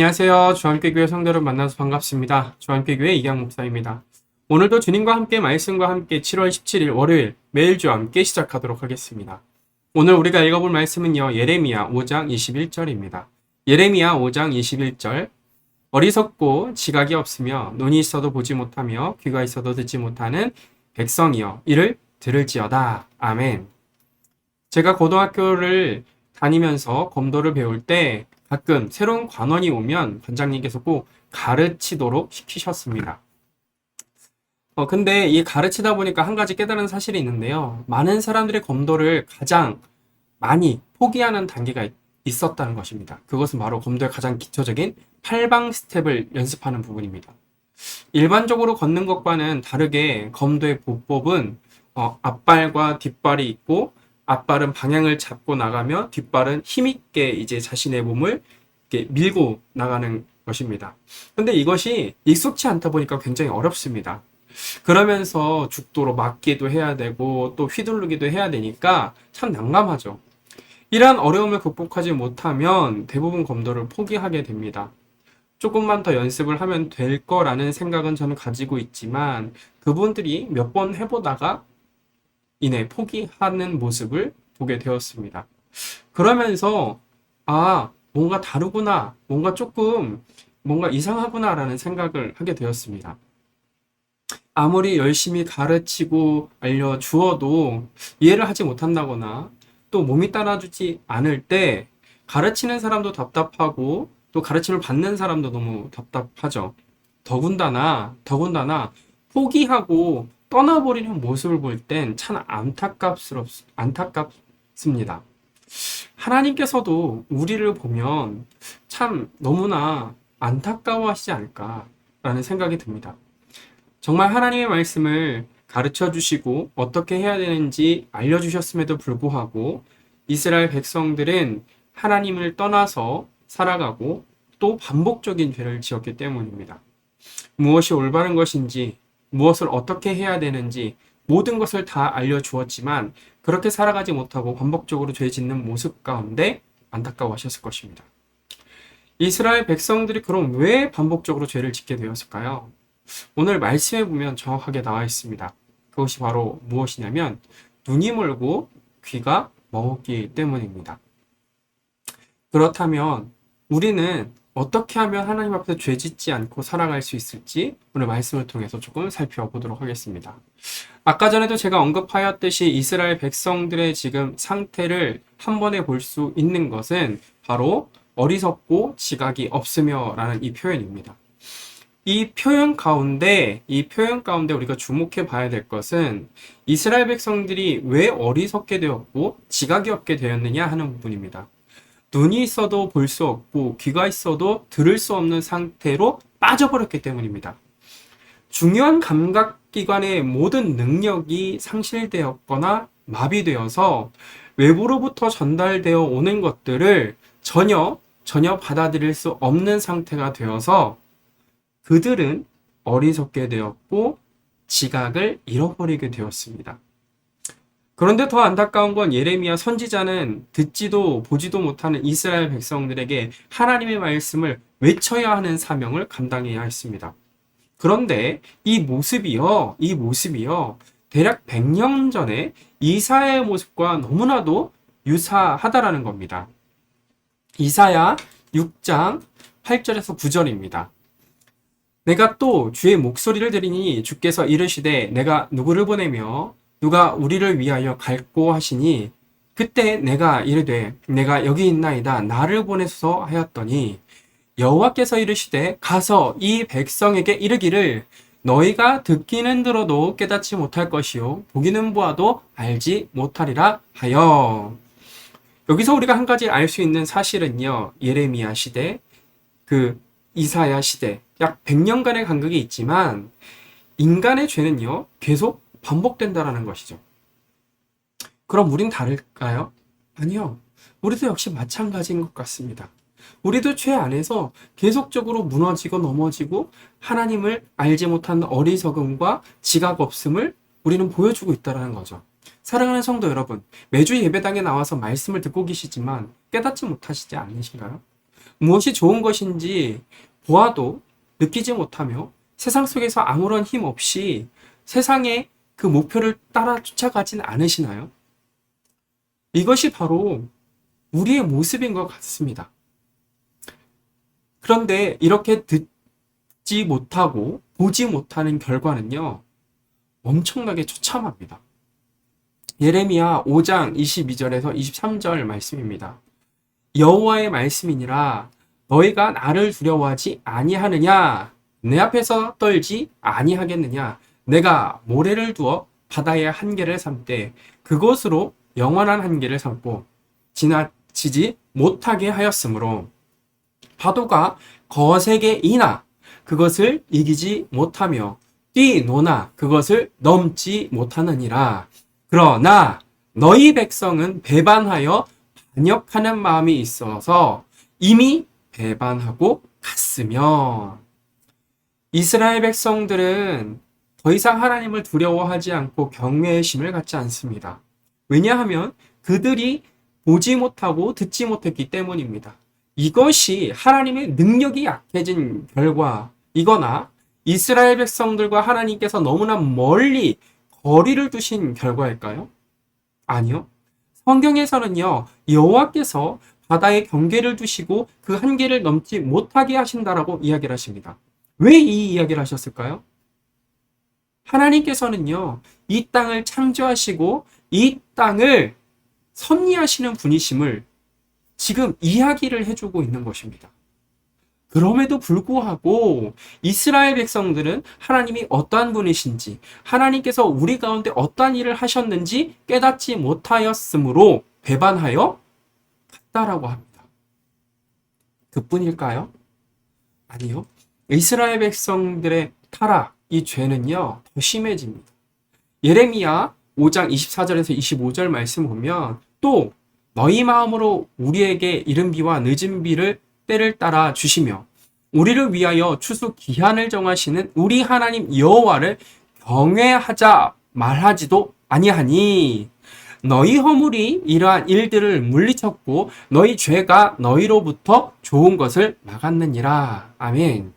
안녕하세요. 주한교회 성도 여러분 만나서 반갑습니다. 주한교회 이강 목사입니다. 오늘도 주님과 함께 말씀과 함께 7월 17일 월요일 매일 주와 함께 시작하도록 하겠습니다. 오늘 우리가 읽어볼 말씀은요. 예레미야 5장 21절입니다. 예레미야 5장 21절 어리석고 지각이 없으며 눈이 있어도 보지 못하며 귀가 있어도 듣지 못하는 백성이여 이를 들을지어다. 아멘. 제가 고등학교를 다니면서 검도를 배울 때 가끔 새로운 관원이 오면 관장님께서 꼭 가르치도록 시키셨습니다. 근데 이 가르치다 보니까 한 가지 깨달은 사실이 있는데요. 많은 사람들이 검도를 가장 많이 포기하는 단계가 있었다는 것입니다. 그것은 바로 검도의 가장 기초적인 8방 스텝을 연습하는 부분입니다. 일반적으로 걷는 것과는 다르게 검도의 보법은 앞발과 뒷발이 있고 앞발은 방향을 잡고 나가며 뒷발은 힘있게 이제 자신의 몸을 이렇게 밀고 나가는 것입니다. 근데 이것이 익숙치 않다 보니까 굉장히 어렵습니다. 그러면서 죽도로 맞기도 해야 되고 또 휘두르기도 해야 되니까 참 난감하죠. 이러한 어려움을 극복하지 못하면 대부분 검도를 포기하게 됩니다. 조금만 더 연습을 하면 될 거라는 생각은 저는 가지고 있지만 그분들이 몇 번 해보다가 이내 포기하는 모습을 보게 되었습니다. 그러면서 뭔가 다르구나, 뭔가 이상하구나 라는 생각을 하게 되었습니다. 아무리 열심히 가르치고 알려주어도 이해를 하지 못한다거나 또 몸이 따라주지 않을 때 가르치는 사람도 답답하고 또 가르침을 받는 사람도 너무 답답하죠. 더군다나 포기하고 떠나버리는 모습을 볼 땐 참 안타깝습니다. 하나님께서도 우리를 보면 참 너무나 안타까워하시지 않을까라는 생각이 듭니다. 정말 하나님의 말씀을 가르쳐 주시고 어떻게 해야 되는지 알려주셨음에도 불구하고 이스라엘 백성들은 하나님을 떠나서 살아가고 또 반복적인 죄를 지었기 때문입니다. 무엇이 올바른 것인지, 무엇을 어떻게 해야 되는지 모든 것을 다 알려주었지만 그렇게 살아가지 못하고 반복적으로 죄 짓는 모습 가운데 안타까워하셨을 것입니다. 이스라엘 백성들이 그럼 왜 반복적으로 죄를 짓게 되었을까요? 오늘 말씀에 보면 정확하게 나와 있습니다. 그것이 바로 무엇이냐면 눈이 멀고 귀가 멍었기 때문입니다. 그렇다면 우리는 어떻게 하면 하나님 앞에서 죄 짓지 않고 살아갈 수 있을지 오늘 말씀을 통해서 조금 살펴보도록 하겠습니다. 아까 전에도 제가 언급하였듯이 이스라엘 백성들의 지금 상태를 한 번에 볼 수 있는 것은 바로 어리석고 지각이 없으며 라는 이 표현입니다. 이 표현 가운데 우리가 주목해 봐야 될 것은 이스라엘 백성들이 왜 어리석게 되었고 지각이 없게 되었느냐 하는 부분입니다. 눈이 있어도 볼 수 없고 귀가 있어도 들을 수 없는 상태로 빠져버렸기 때문입니다. 중요한 감각기관의 모든 능력이 상실되었거나 마비되어서 외부로부터 전달되어 오는 것들을 전혀 받아들일 수 없는 상태가 되어서 그들은 어리석게 되었고 지각을 잃어버리게 되었습니다. 그런데 더 안타까운 건 예레미야 선지자는 듣지도 보지도 못하는 이스라엘 백성들에게 하나님의 말씀을 외쳐야 하는 사명을 감당해야 했습니다. 그런데 이 모습이요 대략 100년 전에 이사야의 모습과 너무나도 유사하다라는 겁니다. 이사야 6장 8절에서 9절입니다. 내가 또 주의 목소리를 들으니 주께서 이르시되 내가 누구를 보내며 누가 우리를 위하여 갈꼬 하시니 그때 내가 이르되 내가 여기 있나이다 나를 보내소서 하였더니 여호와께서 이르시되 가서 이 백성에게 이르기를 너희가 듣기는 들어도 깨닫지 못할 것이요 보기는 보아도 알지 못하리라 하여. 여기서 우리가 한 가지 알 수 있는 사실은요, 예레미야 시대 그 이사야 시대 약 100년간의 간격이 있지만 인간의 죄는요 계속 반복된다라는 것이죠. 그럼 우린 다를까요? 아니요. 우리도 역시 마찬가지인 것 같습니다. 우리도 죄 안에서 계속적으로 무너지고 넘어지고 하나님을 알지 못한 어리석음과 지각 없음을 우리는 보여주고 있다는 거죠. 사랑하는 성도 여러분, 매주 예배당에 나와서 말씀을 듣고 계시지만 깨닫지 못하시지 않으신가요? 무엇이 좋은 것인지 보아도 느끼지 못하며 세상 속에서 아무런 힘 없이 세상의 그 목표를 따라 쫓아가진 않으시나요? 이것이 바로 우리의 모습인 것 같습니다. 그런데 이렇게 듣지 못하고 보지 못하는 결과는요, 엄청나게 처참합니다. 예레미야 5장 22절에서 23절 말씀입니다. 여호와의 말씀이니라 너희가 나를 두려워하지 아니하느냐? 내 앞에서 떨지 아니하겠느냐? 내가 모래를 두어 바다의 한계를 삼되 그것으로 영원한 한계를 삼고 지나치지 못하게 하였으므로 파도가 거세게 이나 그것을 이기지 못하며 뛰노나 그것을 넘지 못하느니라. 그러나 너희 백성은 배반하여 반역하는 마음이 있어서 이미 배반하고 갔으며. 이스라엘 백성들은 더 이상 하나님을 두려워하지 않고 경외의 심을 갖지 않습니다. 왜냐하면 그들이 보지 못하고 듣지 못했기 때문입니다. 이것이 하나님의 능력이 약해진 결과이거나 이스라엘 백성들과 하나님께서 너무나 멀리 거리를 두신 결과일까요? 아니요. 성경에서는요, 여호와께서 바다에 경계를 두시고 그 한계를 넘지 못하게 하신다라고 이야기를 하십니다. 왜 이 이야기를 하셨을까요? 하나님께서는요, 이 땅을 창조하시고 이 땅을 섭리하시는 분이심을 지금 이야기를 해주고 있는 것입니다. 그럼에도 불구하고 이스라엘 백성들은 하나님이 어떠한 분이신지, 하나님께서 우리 가운데 어떠한 일을 하셨는지 깨닫지 못하였으므로 배반하여 갔다라고 합니다. 그뿐일까요? 아니요. 이스라엘 백성들의 타락, 이 죄는요, 더 심해집니다. 예레미야 5장 24절에서 25절 말씀 보면 또 너희 마음으로 우리에게 이른 비와 늦은 비를 때를 따라 주시며 우리를 위하여 추수 기한을 정하시는 우리 하나님 여호와를 경외하자 말하지도 아니하니 너희 허물이 이러한 일들을 물리쳤고 너희 죄가 너희로부터 좋은 것을 막았느니라. 아멘.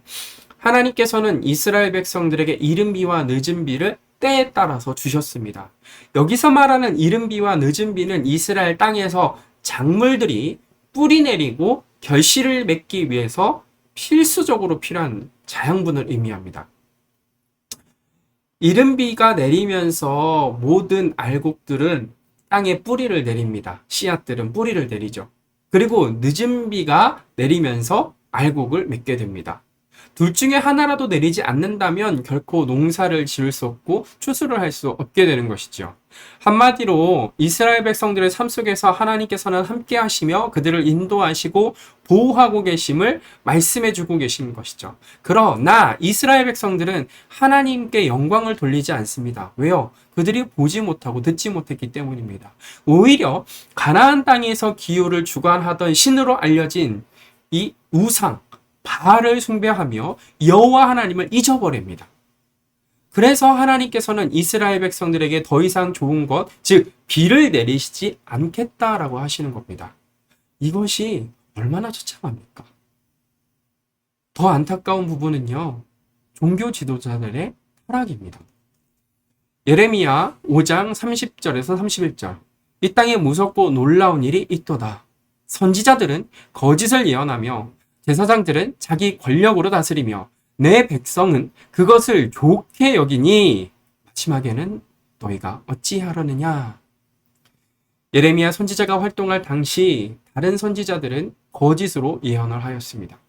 하나님께서는 이스라엘 백성들에게 이른 비와 늦은 비를 때에 따라서 주셨습니다. 여기서 말하는 이른 비와 늦은 비는 이스라엘 땅에서 작물들이 뿌리 내리고 결실을 맺기 위해서 필수적으로 필요한 자양분을 의미합니다. 이른 비가 내리면서 모든 알곡들은 땅에 뿌리를 내립니다. 씨앗들은 뿌리를 내리죠. 그리고 늦은 비가 내리면서 알곡을 맺게 됩니다. 둘 중에 하나라도 내리지 않는다면 결코 농사를 지을 수 없고 추수를 할 수 없게 되는 것이죠. 한마디로 이스라엘 백성들의 삶 속에서 하나님께서는 함께 하시며 그들을 인도하시고 보호하고 계심을 말씀해 주고 계신 것이죠. 그러나 이스라엘 백성들은 하나님께 영광을 돌리지 않습니다. 왜요? 그들이 보지 못하고 듣지 못했기 때문입니다. 오히려 가나안 땅에서 기후를 주관하던 신으로 알려진 이 우상 바알을 숭배하며 여호와 하나님을 잊어버립니다. 그래서 하나님께서는 이스라엘 백성들에게 더 이상 좋은 것, 즉 비를 내리시지 않겠다라고 하시는 겁니다. 이것이 얼마나 처참합니까? 더 안타까운 부분은요, 종교 지도자들의 타락입니다. 예레미야 5장 30절에서 31절. 이 땅에 무섭고 놀라운 일이 있도다. 선지자들은 거짓을 예언하며 제사장들은 자기 권력으로 다스리며 내 백성은 그것을 좋게 여기니 마지막에는 너희가 어찌하려느냐. 예레미야 선지자가 활동할 당시 다른 선지자들은 거짓으로 예언을 하였습니다.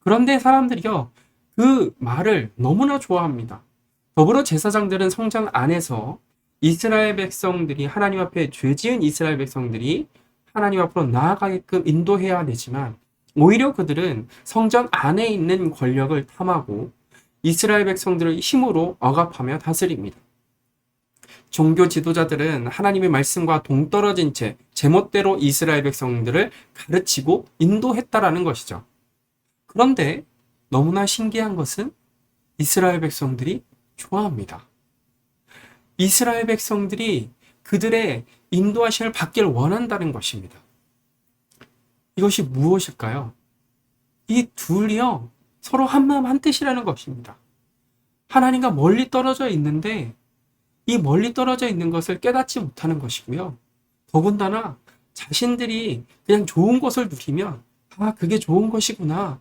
그런데 사람들이요, 그 말을 너무나 좋아합니다. 더불어 제사장들은 성전 안에서 이스라엘 백성들이 하나님 앞에 죄 지은 이스라엘 백성들이 하나님 앞으로 나아가게끔 인도해야 되지만 오히려 그들은 성전 안에 있는 권력을 탐하고 이스라엘 백성들을 힘으로 억압하며 다스립니다. 종교 지도자들은 하나님의 말씀과 동떨어진 채 제멋대로 이스라엘 백성들을 가르치고 인도했다라는 것이죠. 그런데 너무나 신기한 것은 이스라엘 백성들이 좋아합니다. 이스라엘 백성들이 그들의 인도하심을 받기를 원한다는 것입니다. 이것이 무엇일까요? 이 둘이요, 서로 한마음 한뜻이라는 것입니다. 하나님과 멀리 떨어져 있는데 이 멀리 떨어져 있는 것을 깨닫지 못하는 것이고요. 더군다나 자신들이 그냥 좋은 것을 누리면 그게 좋은 것이구나.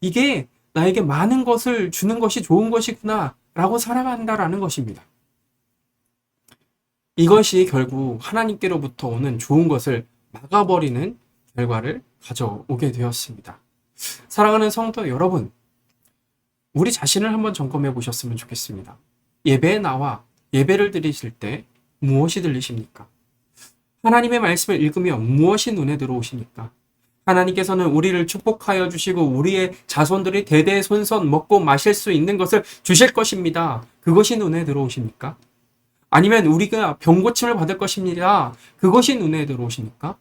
이게 나에게 많은 것을 주는 것이 좋은 것이구나 라고 살아간다라는 것입니다. 이것이 결국 하나님께로부터 오는 좋은 것을 막아버리는 결과를 가져오게 되었습니다. 사랑하는 성도 여러분, 우리 자신을 한번 점검해 보셨으면 좋겠습니다. 예배에 나와 예배를 드리실 때 무엇이 들리십니까? 하나님의 말씀을 읽으면 무엇이 눈에 들어오십니까? 하나님께서는 우리를 축복하여 주시고 우리의 자손들이 대대손손 먹고 마실 수 있는 것을 주실 것입니다. 그것이 눈에 들어오십니까? 아니면 우리가 병고침을 받을 것입니다. 그것이 눈에 들어오십니까?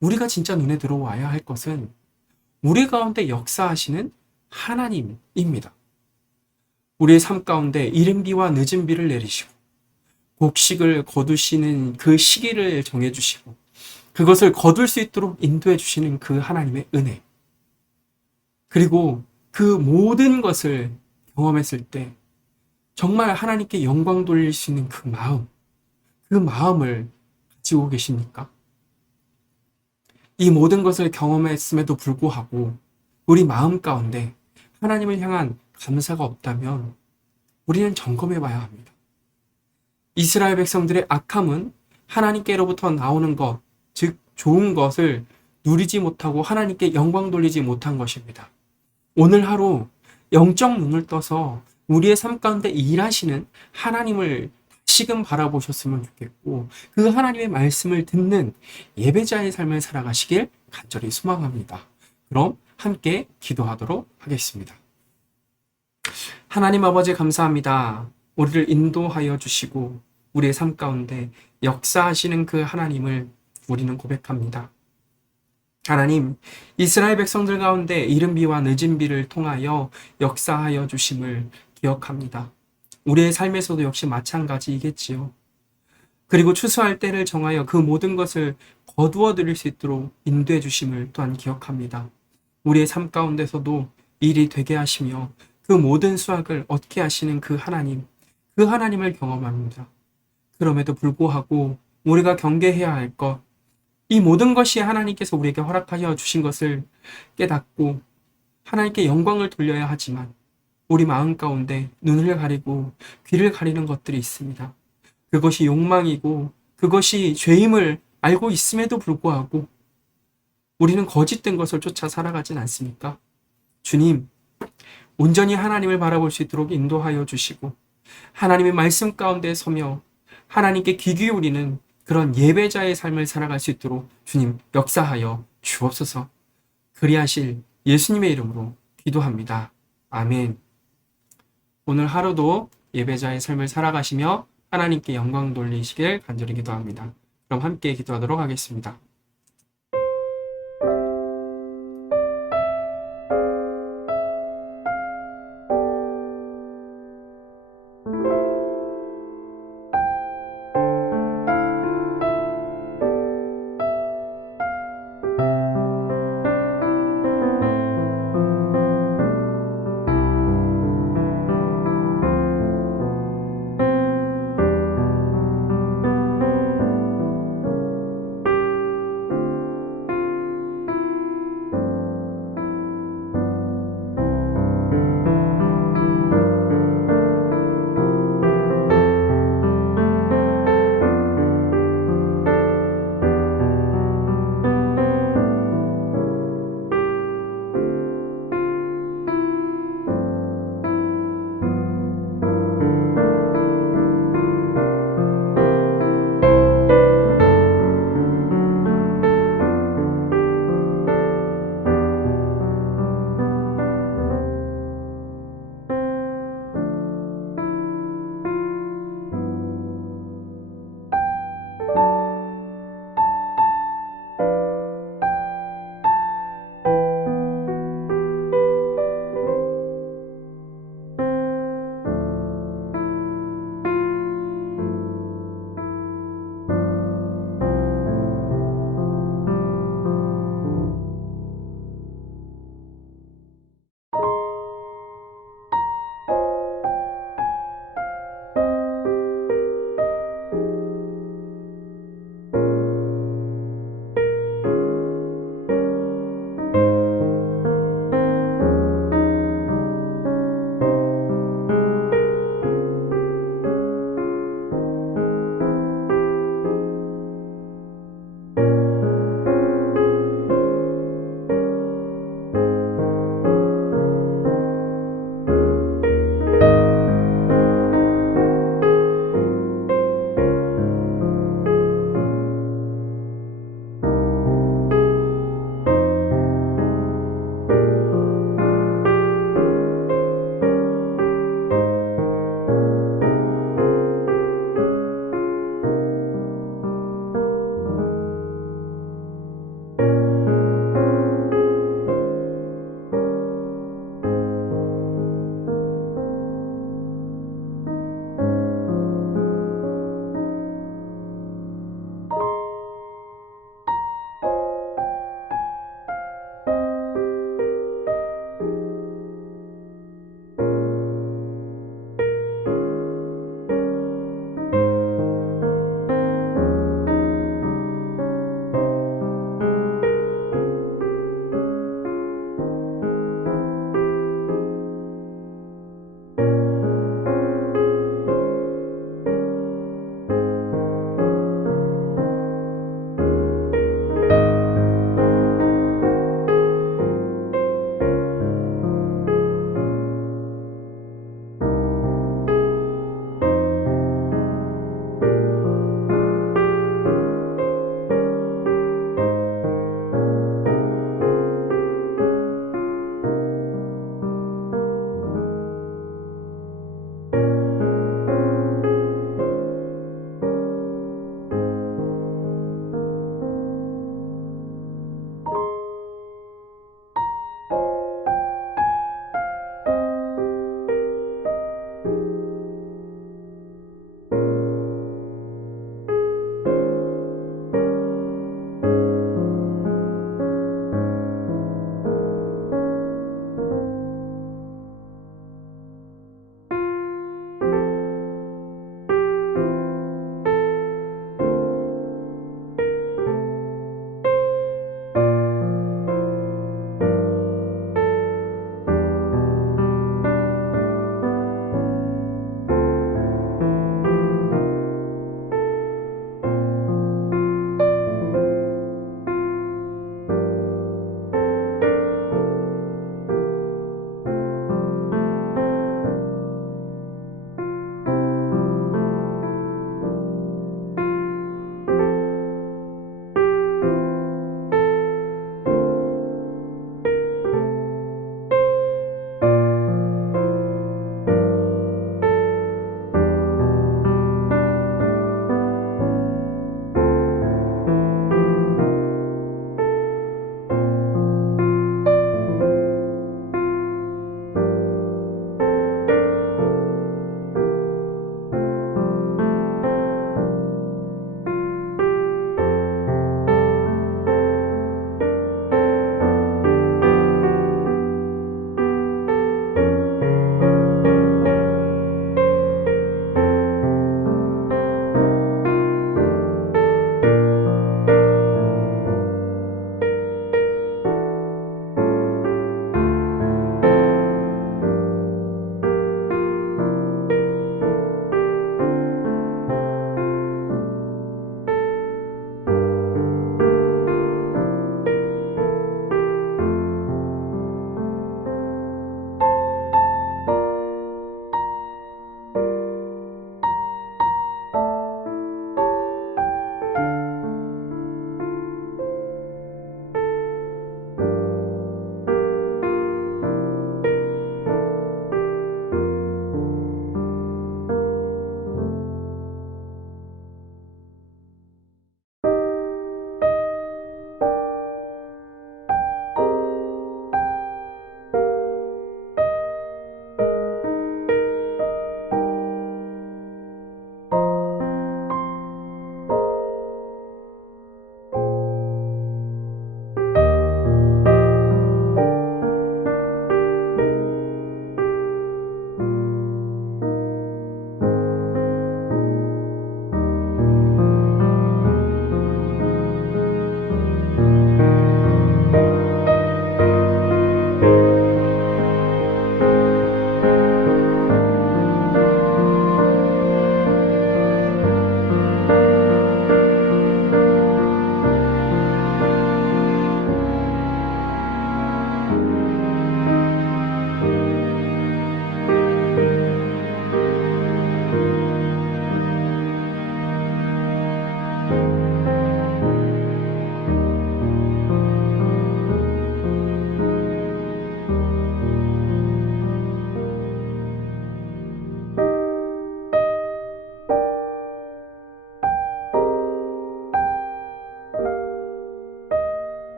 우리가 진짜 눈에 들어와야 할 것은 우리 가운데 역사하시는 하나님입니다. 우리의 삶 가운데 이른 비와 늦은 비를 내리시고 곡식을 거두시는 그 시기를 정해주시고 그것을 거둘 수 있도록 인도해 주시는 그 하나님의 은혜, 그리고 그 모든 것을 경험했을 때 정말 하나님께 영광 돌릴 수 있는 그 마음을 가지고 계십니까? 이 모든 것을 경험했음에도 불구하고 우리 마음 가운데 하나님을 향한 감사가 없다면 우리는 점검해 봐야 합니다. 이스라엘 백성들의 악함은 하나님께로부터 나오는 것, 즉 좋은 것을 누리지 못하고 하나님께 영광 돌리지 못한 것입니다. 오늘 하루 영적 눈을 떠서 우리의 삶 가운데 일하시는 하나님을 다시금 바라보셨으면 좋겠고 그 하나님의 말씀을 듣는 예배자의 삶을 살아가시길 간절히 소망합니다. 그럼 함께 기도하도록 하겠습니다. 하나님 아버지 감사합니다. 우리를 인도하여 주시고 우리의 삶 가운데 역사하시는 그 하나님을 우리는 고백합니다. 하나님, 이스라엘 백성들 가운데 이른 비와 늦은 비를 통하여 역사하여 주심을 기억합니다. 우리의 삶에서도 역시 마찬가지이겠지요. 그리고 추수할 때를 정하여 그 모든 것을 거두어 드릴 수 있도록 인도해 주심을 또한 기억합니다. 우리의 삶 가운데서도 일이 되게 하시며 그 모든 수확을 얻게 하시는 그 하나님을 경험합니다. 그럼에도 불구하고 우리가 경계해야 할 것, 이 모든 것이 하나님께서 우리에게 허락하여 주신 것을 깨닫고 하나님께 영광을 돌려야 하지만 우리 마음 가운데 눈을 가리고 귀를 가리는 것들이 있습니다. 그것이 욕망이고 그것이 죄임을 알고 있음에도 불구하고 우리는 거짓된 것을 쫓아 살아가진 않습니까? 주님, 온전히 하나님을 바라볼 수 있도록 인도하여 주시고 하나님의 말씀 가운데 서며 하나님께 귀 기울이는 그런 예배자의 삶을 살아갈 수 있도록 주님 역사하여 주옵소서. 그리하실 예수님의 이름으로 기도합니다. 아멘. 오늘 하루도 예배자의 삶을 살아가시며 하나님께 영광 돌리시길 간절히 기도합니다. 그럼 함께 기도하도록 하겠습니다.